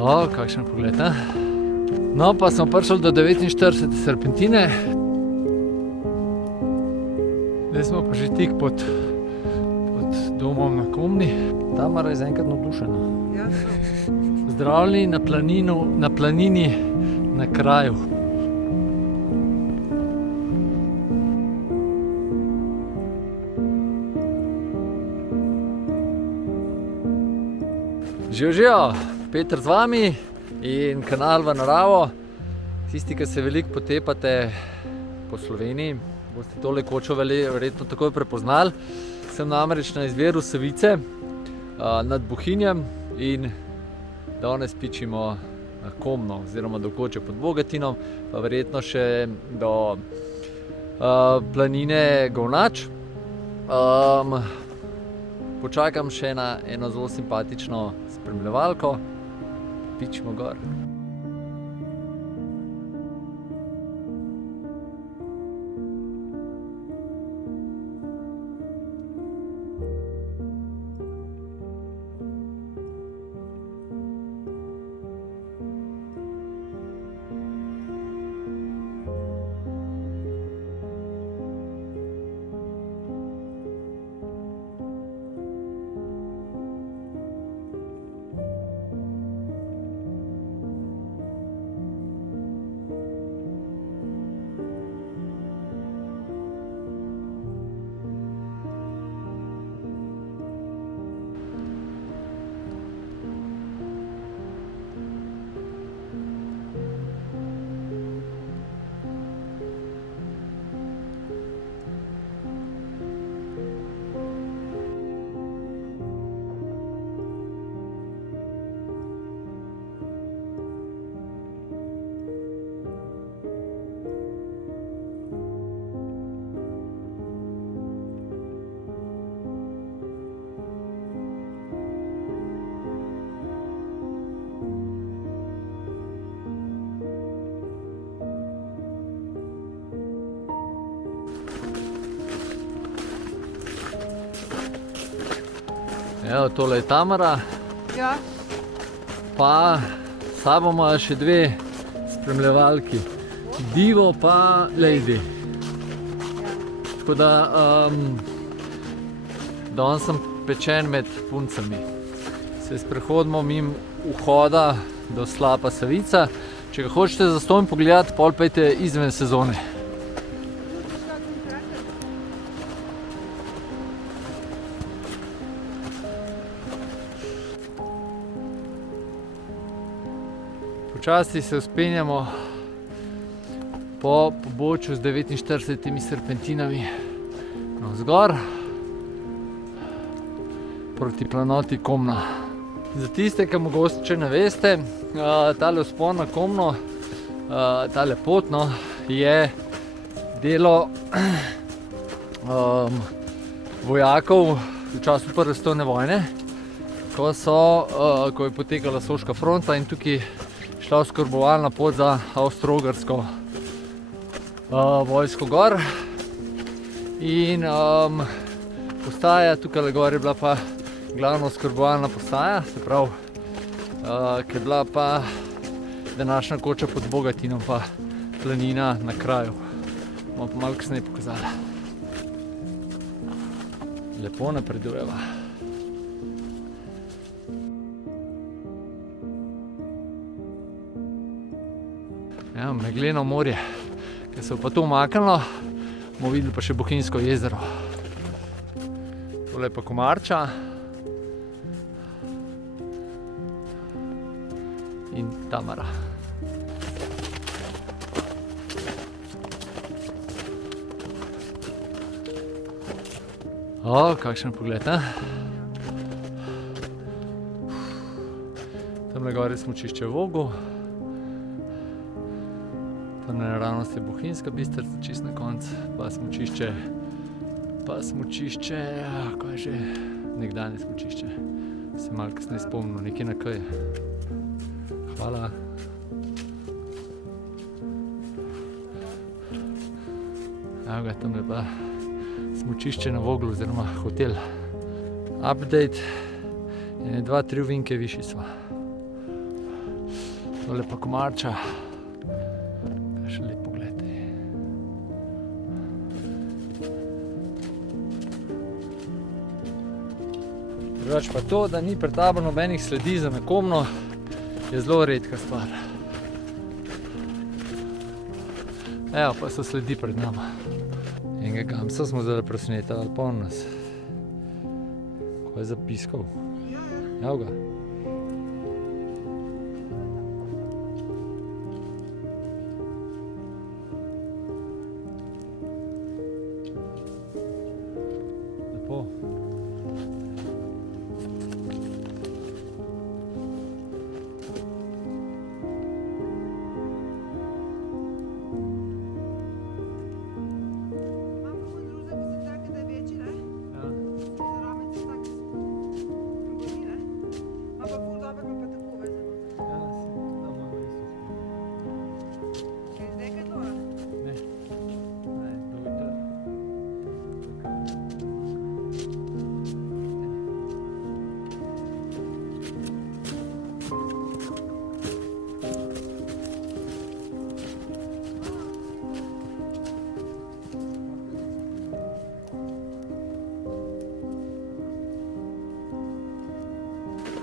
O, kakšen pogled, ne? No, pa smo prišli do 49. serpentine. Zdaj smo pa že tik pod domom na Komni. Tamara je zaenkrat navdušena. Ja, Zdravljeni na planini, na kraju. Živijo, Peter z vami in kanal V naravo. Tisti, ki se veliko potepate po Sloveniji, boste tole kočo verjetno takoj prepoznali. Sem namreč na izviru Savice nad Bohinjem in danes pičimo na Komno oziroma do koče pod Bogatinom, pa verjetno še do planine Govnač. Počakam še na eno zelo simpatično spremljevalko. Pičimo gor. Evo, tole je Tamara. ja. Pa s sabo ima še dve spremljevalki. Divo pa Lady. Tako da danes sem pečen med puncami. Se sprehodimo mimo vhoda do slapa Savica. Če ga hočete zastonj pogledati, pol pejte izven sezone. Počasi se vzpenjamo po pobočju z 49 serpentinami navzgor proti planoti Komna. Za tiste, ki mogoče ne veste, tale vzpon na Komno, tale pot, no, je delo vojakov v času prve svetovne vojne, ko je potekala Soška fronta in tukaj šla oskrbovalna pot za Avstro-Ogrsko vojsko gor. In postaja tukaj gor je bila pa glavna oskrbovalna postaja, se pravi, ki je bila pa današnja koča pod Bogatinom pa planina na kraju. Bomo pa malo kasneje pokazali. Lepo napredujeva. Ja, megleno morje. Ker se bo pa to umaknilo, bomo videli pa še Bohinjsko jezero. Tole je pa Komarča. In Tamara. O, kakšen pogled, ne? Tamle gor je smučišče Vogo. Naravnost je Bohinjska Bistrica, čist na konc, pa smučišče, kaj že, nekdanje smučišče, se malo kasneje spomnil, nekaj na kaj. Hvala. Evo ga, tam je pa smučišče na Voglu oziroma hotel. Update, 2-3 ovinke višji sva. Tole pa komarča. Še lep pogled. Drugače pa to, da ni pred tabo nobenih sledi za Mekomno, je zelo redka stvar. Evo, pa so sledi pred nama. Enega gamsa smo zdaj presenetali, ali pa on nas. Ko je zapiskal. Evo ga. Lepo.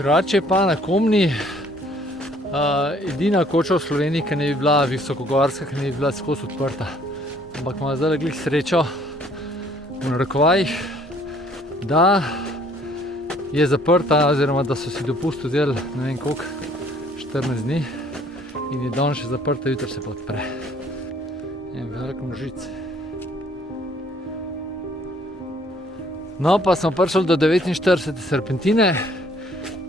Drugače pa na Komni edina koča v Sloveniji, ki ne bi bila visokogorska, ki ne bi bila skozi odprta. Ampak ima zdaj glih srečo, v narekovajih, da je zaprta, oziroma da so si dopust vzeli ne vem koliko, 14 dni in je danes še zaprta, jutri se pa odpre. En velik množic. No, pa smo prišli do 49. serpentine,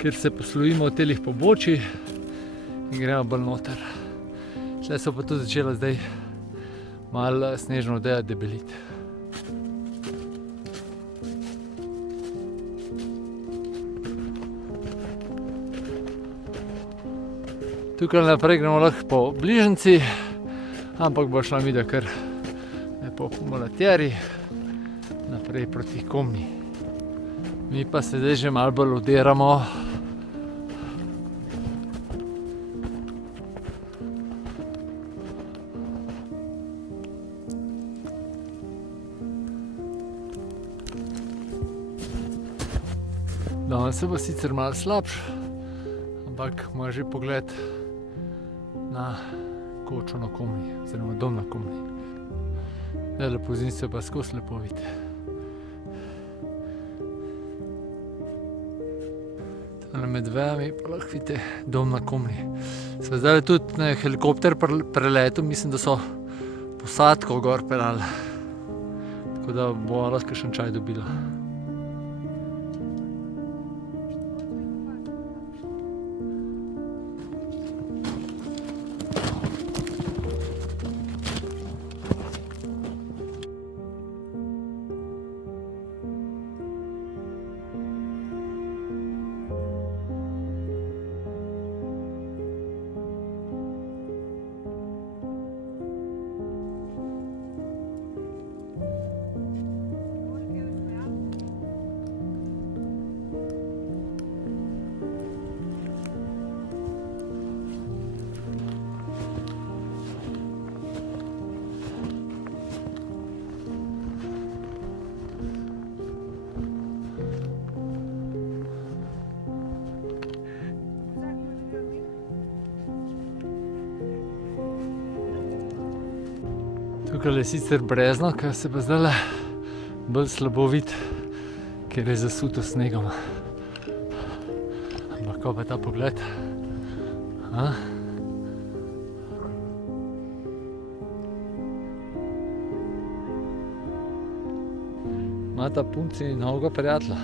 kjer se poslovimo od telih pobočij in gremo bolj noter. Tle so pa tudi začela zdaj malo snežno odeja debeliti. Tukaj naprej gremo lahko po bližnjici, ampak bo šla midva kar lepo po Molatjeri naprej proti Komni. Mi pa se zdaj že malo bolj odiramo. Danes se bo sicer malo slabš, ampak ima že pogled na kočo na Komni, oziroma dom na Komni. Zdaj pozimi se pa skozi lepo vidi. Tale med vejami pa lahko vidite dom na Komni. Se zdaj tudi helikopter preletel, mislim, da so posadko gor peljali. Tako da bo lahko kakšen čaj dobila. Tukaj je sicer brezno, kar se pa zdaj bolj slabo vidi, ker je zasuto s snegom. Ampak kako pa ta pogled? Imata punci novega prijatelja.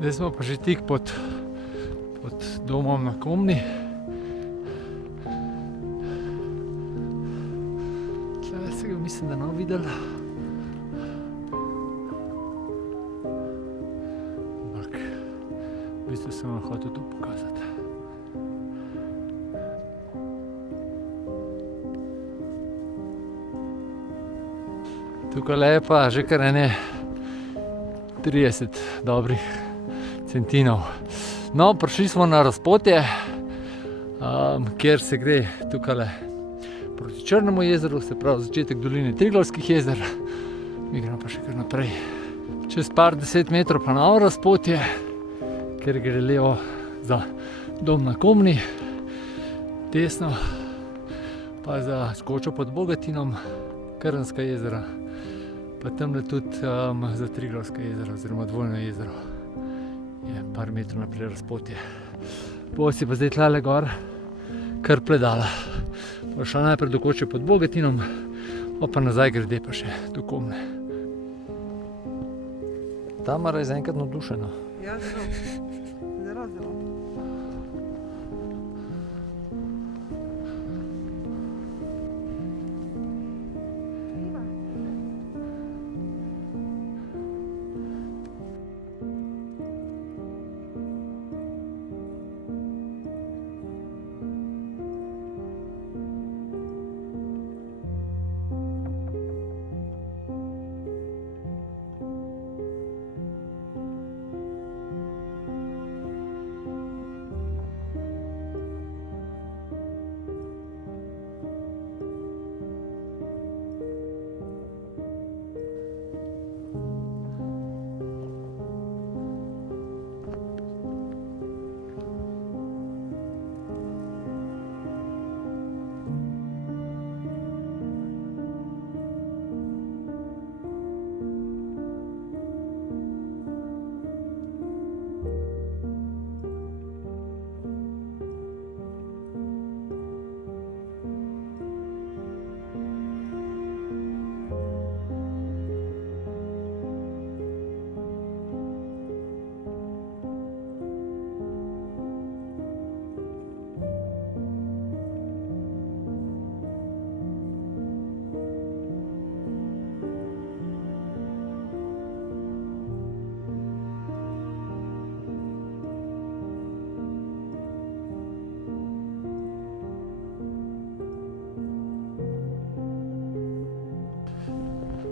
Zdaj smo pa že tik pod domom na Komni. Tule se ga mislim, da ne videla. Ampak v bistvu sem vam hotel to pokazati. Tukaj lepa, že kar ene 30 dobrih centinov. No, prišli smo na razpotje, kjer se gre tukaj proti Črnemu jezeru, se pravi začetek doline Triglavskih jezer. Mi gremo pa še kar naprej. Čez par 10 metrov pa novo razpotje, kjer gre levo za dom na Komni, desno pa za skočo pod Bogatinom, Krnska jezera, pa tamle tudi za Triglavsko jezero oziroma Dvojno jezero. Je par metrov naprej razpotje. Bo si pa zdaj tlele gor kar predala. Pa šla najprej do koče pod Bogatinom, pa nazaj grede pa še do Komne. Tamara je zaenkrat navdušena. Ja, zelo. Zelo, zelo.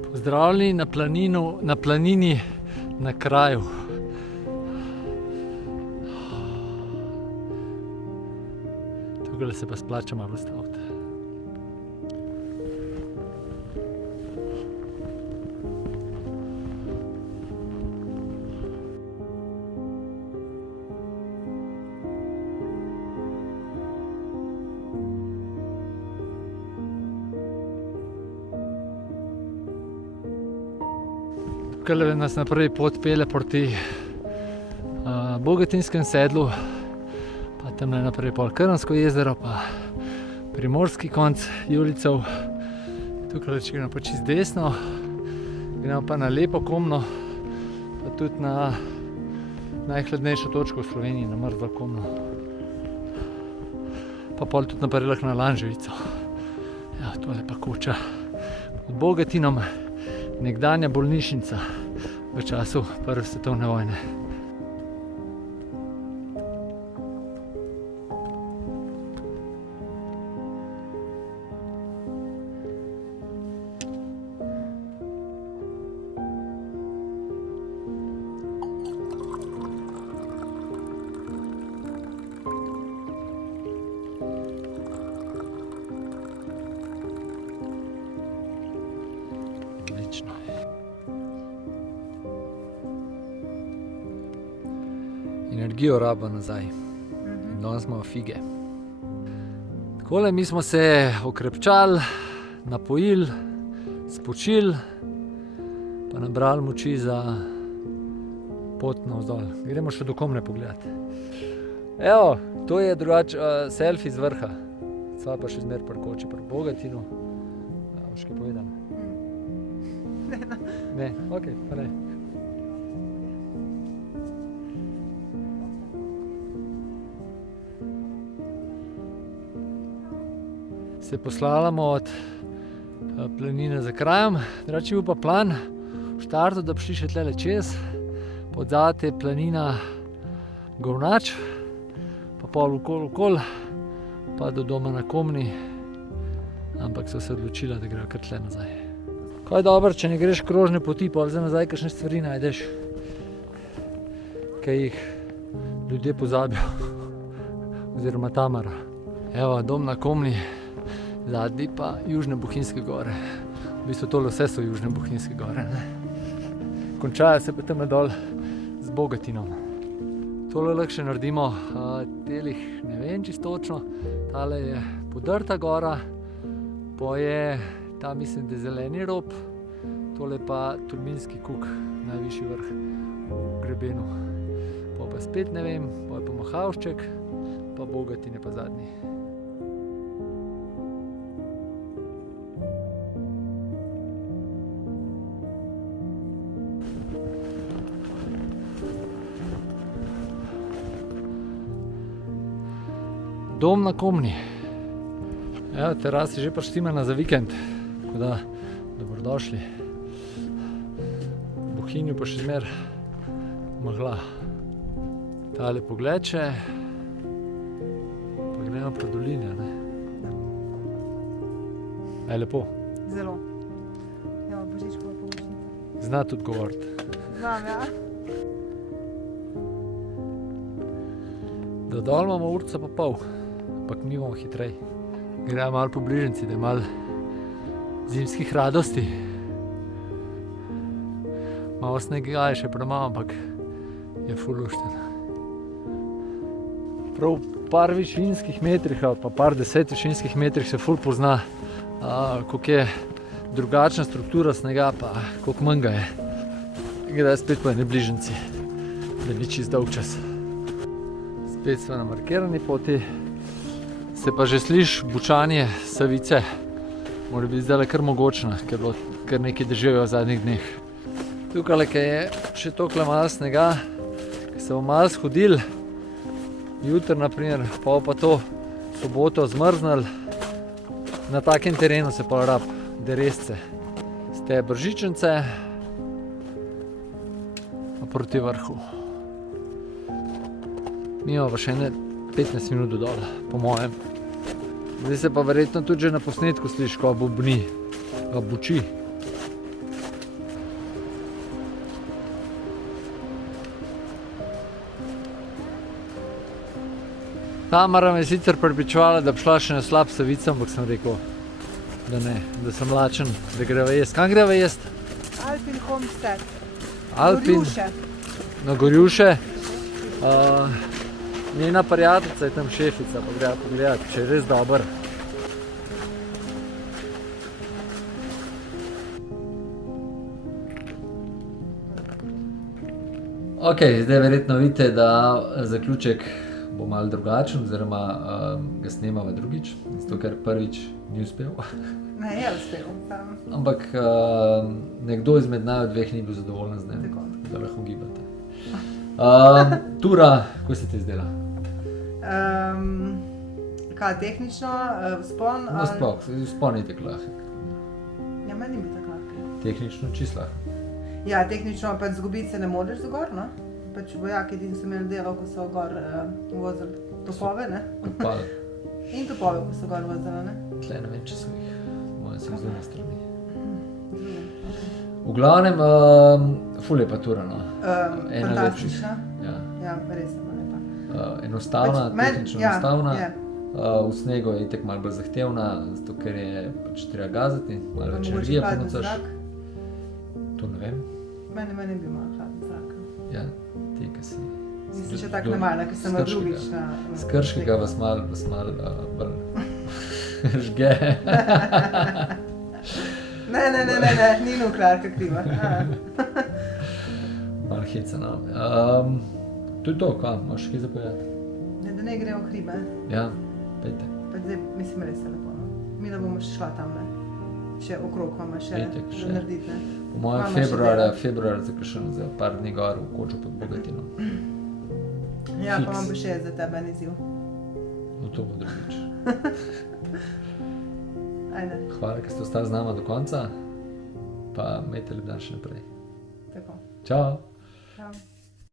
Pozdravljeni na planini na kraju. Tukaj se pa splača malo ustaviti. Tukaj nas naprej pot pelje proti Bogatinskem sedlu, pa tam naprej pol Krnsko jezero, pa primorski konc Julijcev. Tukaj če gremo pa čist desno, gremo pa na lepo Komno, pa tudi na najhladnejšo točko v Sloveniji, na mrzlo Komno. Pa pol tudi naprej lahko na Lanževico. Ja, tole pa koča pod Bogatinom. Nekdanja bolnišnica v času Prve svetovne vojne. Energijo raba nazaj. Danes imamo fige. Takole, mi smo se okrepčali, napojili, spočili, pa nabrali moči za pot navzdol. Gremo še do Komne pogledati. Evo, to je drugače selfie z vrha. Sva pa še zmer pri koči, pri Bogatinu. Boš kaj povedala? Ne, okej, pa ne. Se poslavljamo od planine za krajem, drugače bil pa plan v štartu, da bi šli še tlele čez, podzadaj je planina Govnač, pa pol okol, pa do doma na Komni, ampak so se odločila, da grejo kar tle nazaj. Kaj je dobro, če ne greš krožne poti, pa za nazaj kakšne stvari najdeš, kaj jih ljudje pozabijo. Oziroma Tamara. Evo, dom na Komni, zadnji pa Južne Bohinjske gore. V bistvu tole vse so Južne Bohinjske gore, ne. Končajo se pa tam dol z Bogatinom. Tole lahko še naredimo, telih ne vem čisto točno. Tale je podrta gora, pa je ta mislim, da je zeleni rob, tole pa Tolminski kuk, najvišji vrh v grebenu. Pa spet ne vem, pa je pa Mohavšček, pa Bogatin je pa zadnji. Dom na Komni. Evo, teras je že prištimana za vikend, tako da dobrodošli. V Bohinju pa še zmer megla. Tale pogled še, pa gremo pred doline, ne. Je lepo. Zelo. Evo, Božičkova pomočnica. Zna tudi govoriti. Znam, ja. Do dol imamo urca pa pol, ampak mi bomo hitrej. Gremo malo po bližnjici, da je malo zimskih radosti. Malo snega je še premalo, ampak je ful lušten. Prav v par višinskih metrih ali pa par 10 višinskih metrih se ful pozna, koliko je drugačna struktura snega, pa koliko manj ga je. Gledaj spet po eni bližnjici, da ni čist dolg čas. Spet smo na markirani poti. Se pa že sliši bučanje Savice. Mora biti zdaj kar mogočna, ker je bilo kar nekaj deževja v zadnjih dneh. Tukaj je še toliko malo snega, ki se bomo malo shodili. Jutri naprimer, pa to soboto zmrznili. Na takem terenu se pa rab deresce. Ste Bržičence proti vrhu. Mi imamo pa še 15 minut do dol, po mojem. Zdaj se pa verjetno tudi že na posnetku sliši, ko bubni, ko buči. Tamara me je sicer prepričevala, da bi šla še na slab Savico, ampak sem rekel, da ne, da sem lačen, da greva jest. Kam greva jest? Alpin Homestead. Alpin, Gorjuše. na Gorjuše. Njena prijateljica je tam šefica, pa greva pogledati, če je res dober. Ok, zdaj verjetno vidite, da zaključek bo malo drugačen, oziroma ga snemava drugič, zato ker prvič ni uspel. Ne, je uspel. Ampak nekdo izmed naju dveh ni bil zadovoljen z njim, da lahko gibate. Tura, kako se ti zdela? Kaj, tehnično, vzpon? No sploh, vzpon je tako lahek. Ja, meni ni bil tako lahek. Tehnično čisto lahek. Ja, tehnično pač zgubiti se ne moreš za gor, no? Pač vojaki edin so imeli delo, ko so gor vozili topove, ne? Topal. In topove, ko so gor vozili, ne? Tle ne vem, če so jih, moje so z druge strani. V glavnem, ful je pa tura, no. Fantastična. Ja. Ja, res je lepa. Enostavna, tehnično enostavna. Ja. V snegu je itak malo bolj zahtevna, zato ker je pač treba gazati, malo več energije ponucaš. To ne vem. Meni je bil malo hladen zrak. Ja, ti, ki si... Mislim, še tako nemajna, ker sem drugič na... Z Krškega vas malo bolj žge. Ne, ni nuklearka kriva. Malo heca, no. To je to, kaj, imaš kaj zapovedati? Ne, da ne gremo v hribe. Ja, pejte. Pa zdaj, mislim, res je lepo, no. Mi da bomo še šla tam, ne. Še okrog imamo še za narediti, ne. Po mojem februarja zaključeno za par dni gor v Kočo pod Bogatinom. Ja, pa imam pa še za tebe en izziv. No, to bo drugič. Ajde. Hvala, ker ste ostali z nama do konca, pa imejte lep dan še naprej. Tako. Čau! Čau.